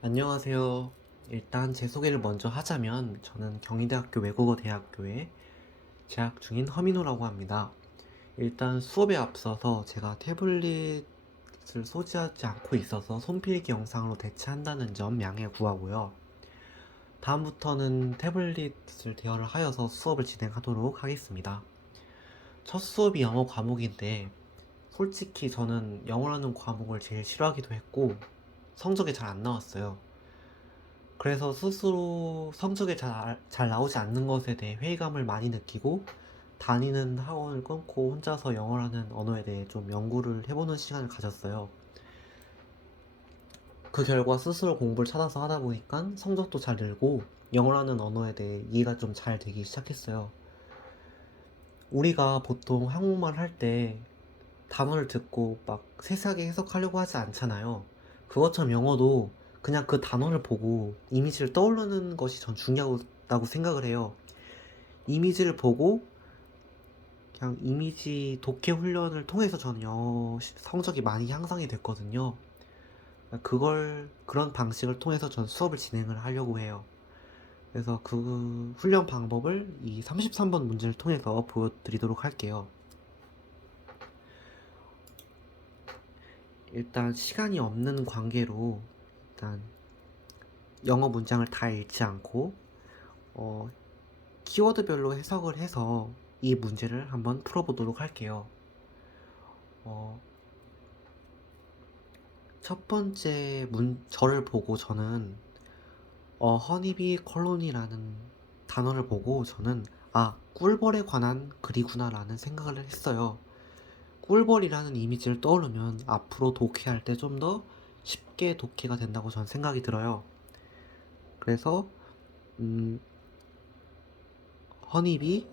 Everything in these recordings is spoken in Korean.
안녕하세요. 일단 제 소개를 먼저 하자면 저는 경희대학교 외국어대학교에 재학 중인 허민호라고 합니다. 일단 수업에 앞서서 제가 태블릿을 소지하지 않고 있어서 손필기 영상으로 대체한다는 점 양해 구하고요. 다음부터는 태블릿을 대여를 하여서 수업을 진행하도록 하겠습니다. 첫 수업이 영어 과목인데 솔직히 저는 영어라는 과목을 제일 싫어하기도 했고 성적이 잘 안 나왔어요. 그래서 스스로 성적이 잘 나오지 않는 것에 대해 회의감을 많이 느끼고 다니는 학원을 끊고 혼자서 영어라는 언어에 대해 좀 연구를 해보는 시간을 가졌어요. 그 결과 스스로 공부를 찾아서 하다 보니까 성적도 잘 늘고 영어라는 언어에 대해 이해가 좀 잘 되기 시작했어요. 우리가 보통 한국말 할 때 단어를 듣고 막 세세하게 해석하려고 하지 않잖아요. 그것처럼 영어도 그냥 그 단어를 보고 이미지를 떠올리는 것이 전 중요하다고 생각을 해요. 이미지를 보고 그냥 이미지 독해 훈련을 통해서 저는 영어 성적이 많이 향상이 됐거든요. 그런 방식을 통해서 전 수업을 진행을 하려고 해요. 그래서 그 훈련 방법을 이 33번 문제를 통해서 보여드리도록 할게요. 일단 시간이 없는 관계로 일단 영어 문장을 다 읽지 않고 어, 키워드별로 해석을 해서 이 문제를 한번 풀어보도록 할게요. 어, 첫 번째 절을 보고 저는 허니비 콜론이라는 단어를 보고 저는 꿀벌에 관한 글이구나 라는 생각을 했어요. 꿀벌이라는 이미지를 떠오르면 앞으로 독해할 때 좀 더 쉽게 독해가 된다고 저는 생각이 들어요. 그래서 음, 허니비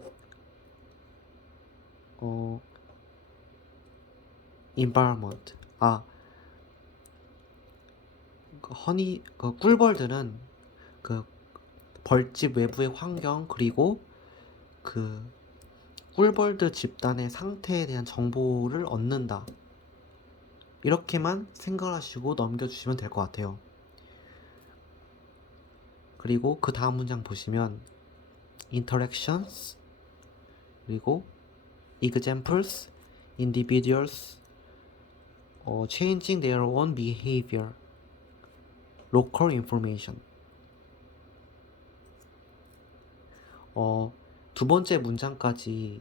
어, environment 꿀벌들은 그 벌집 외부의 환경 그리고 그 꿀벌들 집단의 상태에 대한 정보를 얻는다. 이렇게만 생각하시고 넘겨주시면 될 것 같아요. 그리고 그 다음 문장 보시면 interactions 그리고 examples, individuals, changing their own behavior, local information. 어, 두 번째 문장까지를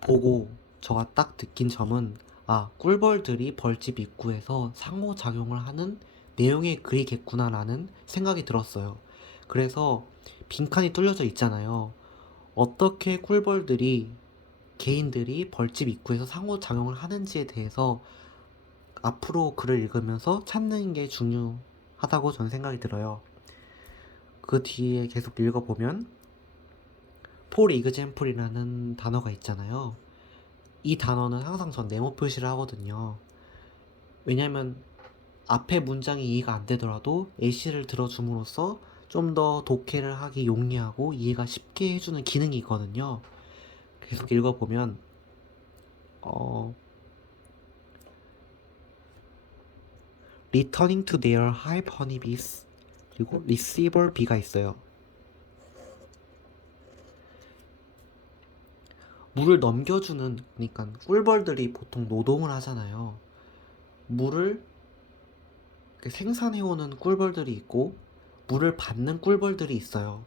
보고 저가 딱 느낀 점은 꿀벌들이 벌집 입구에서 상호작용을 하는 내용의 글이겠구나라는 생각이 들었어요. 그래서 빈칸이 뚫려져 있잖아요. 어떻게 꿀벌들이 개인들이 벌집 입구에서 상호작용을 하는지에 대해서 앞으로 글을 읽으면서 찾는 게 중요하다고 저는 생각이 들어요. 그 뒤에 계속 읽어보면 for example이라는 단어가 있잖아요. 이 단어는 항상 전 네모 표시를 하거든요. 왜냐면 앞에 문장이 이해가 안 되더라도 예시를 들어줌으로써 좀 더 독해를 하기 용이하고 이해가 쉽게 해주는 기능이 있거든요. 계속 읽어보면 어, returning to their hive honeybees 그리고 receiver bee가 있어요. 물을 넘겨주는 그러니까 꿀벌들이 보통 노동을 하잖아요. 물을 생산해오는 꿀벌들이 있고 물을 받는 꿀벌들이 있어요.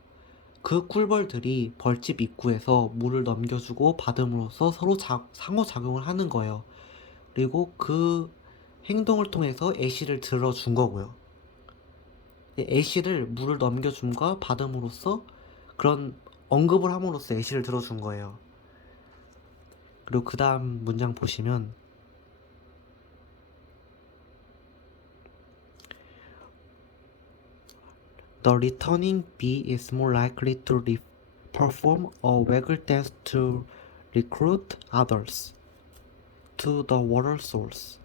그 꿀벌들이 벌집 입구에서 물을 넘겨주고 받음으로써 서로 상호작용을 하는 거예요. 그리고 그 행동을 통해서 애쉬를 들어준 거고요. 애쉬를 물을 넘겨줌과 받음으로써 그런 언급을 함으로써 애쉬를 들어준 거예요. 그리고 그 다음 문장 보시면 The returning bee is more likely to perform a waggle dance to recruit others to the water source.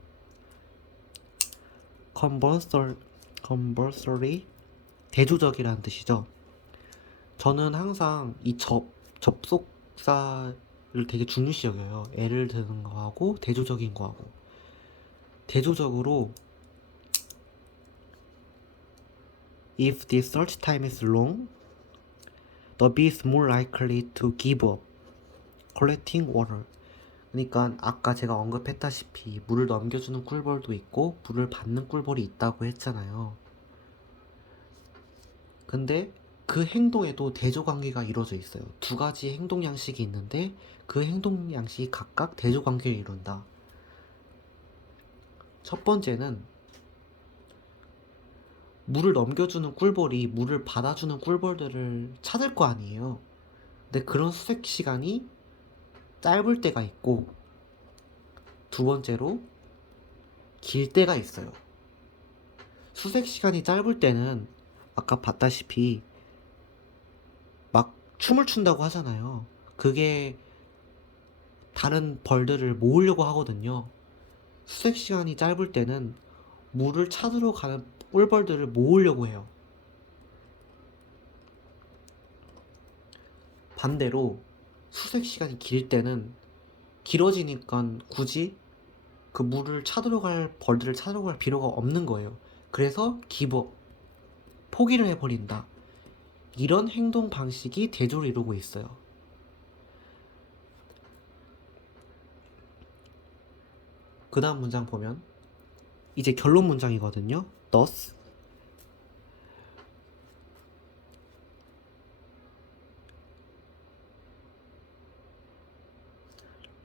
conversely, 대조적이라는 뜻이죠. 저는 항상 이 접속사를 되게 중요시 여겨요. 애를 드는 거하고 대조적인 거하고. 대조적으로 If the search time is long, the bee is more likely to give up collecting water. 그러니까 아까 제가 언급했다시피 물을 넘겨주는 꿀벌도 있고 물을 받는 꿀벌이 있다고 했잖아요. 근데 그 행동에도 대조관계가 이루어져 있어요. 두 가지 행동 양식이 있는데 그 행동 양식이 각각 대조관계를 이룬다. 첫 번째는 물을 넘겨주는 꿀벌이 물을 받아주는 꿀벌들을 찾을 거 아니에요. 근데 그런 수색 시간이 짧을 때가 있고, 두 번째로 길 때가 있어요. 수색 시간이 짧을 때는 아까 봤다시피 막 춤을 춘다고 하잖아요. 그게 다른 벌들을 모으려고 하거든요. 수색 시간이 짧을 때는 물을 찾으러 가는 꿀벌들을 모으려고 해요. 반대로 수색 시간이 길 때는 길어지니까 굳이 그 물을 찾으러 갈 벌들을 찾으러 갈 필요가 없는 거예요. 그래서 기버 포기를 해버린다. 이런 행동 방식이 대조를 이루고 있어요. 그 다음 문장 보면 이제 결론 문장이거든요. Thus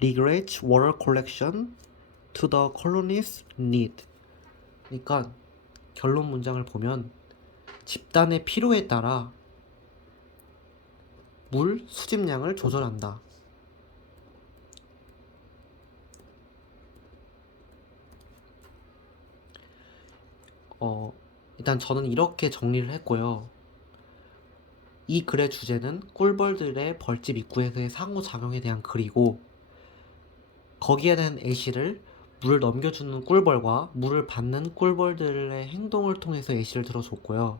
regulates water collection to the colony's need. 그러니까 결론 문장을 보면 집단의 필요에 따라 물 수집량을 조절한다. 일단 저는 이렇게 정리를 했고요. 이 글의 주제는 꿀벌들의 벌집 입구에서의 상호작용에 대한 글이고, 거기에 대한 예시를 물을 넘겨주는 꿀벌과 물을 받는 꿀벌들의 행동을 통해서 예시를 들어줬고요.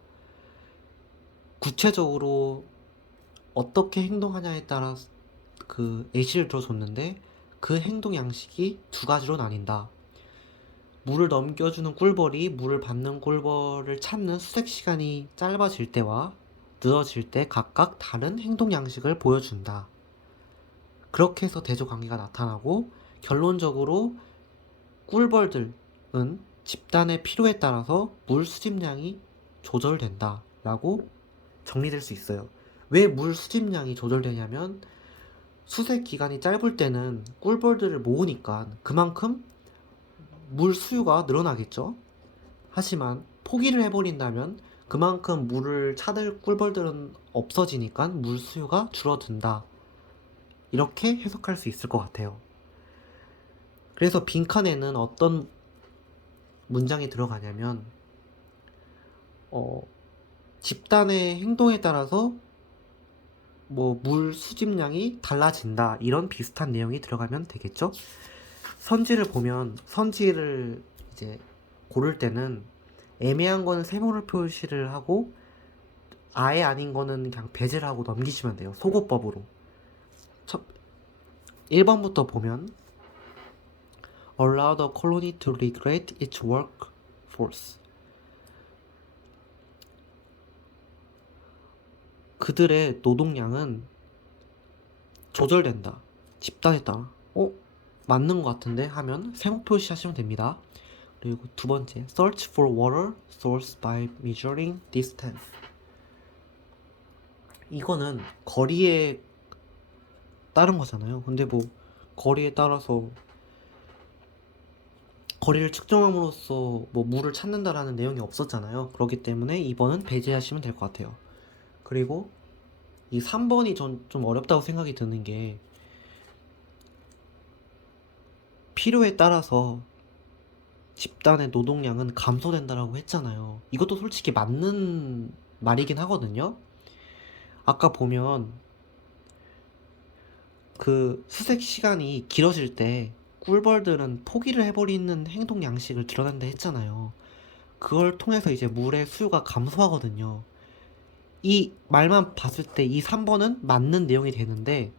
구체적으로 어떻게 행동하냐에 따라 그 예시를 들어줬는데 그 행동 양식이 두 가지로 나뉜다. 물을 넘겨주는 꿀벌이 물을 받는 꿀벌을 찾는 수색 시간이 짧아질 때와 늦어질 때 각각 다른 행동 양식을 보여준다. 그렇게 해서 대조 관계가 나타나고 결론적으로 꿀벌들은 집단의 필요에 따라서 물 수집량이 조절된다 라고 정리될 수 있어요. 왜 물 수집량이 조절되냐면 수색 기간이 짧을 때는 꿀벌들을 모으니까 그만큼 물 수요가 늘어나겠죠. 하지만 포기를 해버린다면 그만큼 물을 찾을 꿀벌들은 없어지니까 물 수요가 줄어든다. 이렇게 해석할 수 있을 것 같아요. 그래서 빈칸에는 어떤 문장이 들어가냐면 집단의 행동에 따라서 뭐 물 수집량이 달라진다 이런 비슷한 내용이 들어가면 되겠죠. 선지를 보면 선지를 이제 고를 때는 애매한 거는 세모를 표시를 하고 아예 아닌 거는 그냥 배제를 하고 넘기시면 돼요. 소거법으로. 1번부터 보면 Allow the colony to regulate its workforce. 그들의 노동량은 조절된다. 집단에 따라. 맞는 것 같은데 하면 세모 표시하시면 됩니다. 그리고 두 번째, search for water source by measuring distance. 이거는 거리에 따른 거잖아요. 근데 뭐 거리에 따라서 거리를 측정함으로써 뭐 물을 찾는다라는 내용이 없었잖아요. 그렇기 때문에 2번은 배제하시면 될 것 같아요. 그리고 이 3번이 전 좀 어렵다고 생각이 드는 게 필요에 따라서 집단의 노동량은 감소된다라고 했잖아요. 이것도 솔직히 맞는 말이긴 하거든요. 아까 보면 그 수색 시간이 길어질 때 꿀벌들은 포기를 해버리는 행동 양식을 드러낸다 했잖아요. 그걸 통해서 이제 물의 수요가 감소하거든요. 이 말만 봤을 때 이 3번은 맞는 내용이 되는데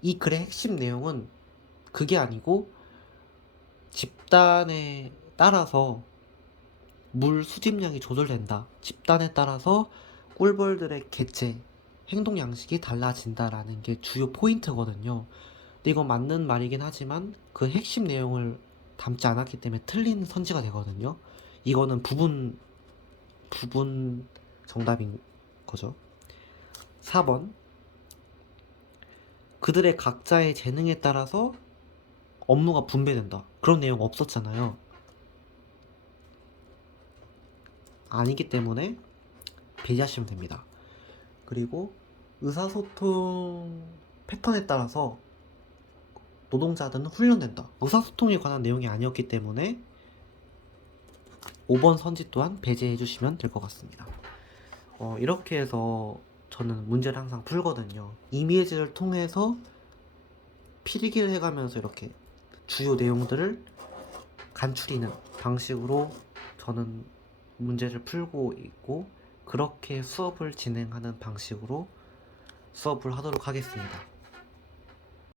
이 글의 핵심 내용은 그게 아니고 집단에 따라서 물 수집량이 조절된다. 집단에 따라서 꿀벌들의 개체, 행동 양식이 달라진다라는 게 주요 포인트거든요. 근데 이건 맞는 말이긴 하지만 그 핵심 내용을 담지 않았기 때문에 틀린 선지가 되거든요. 이거는 부분 정답인 거죠. 4번. 그들의 각자의 재능에 따라서 업무가 분배된다. 그런 내용 없었잖아요. 아니기 때문에 배제하시면 됩니다. 그리고 의사소통 패턴에 따라서 노동자들은 훈련된다. 의사소통에 관한 내용이 아니었기 때문에 5번 선지 또한 배제해 주시면 될 것 같습니다. 이렇게 해서 저는 문제를 항상 풀거든요. 이미지를 통해서 필기를 해가면서 이렇게 주요 내용들을 간추리는 방식으로 저는 문제를 풀고 있고, 그렇게 수업을 진행하는 방식으로 수업을 하도록 하겠습니다.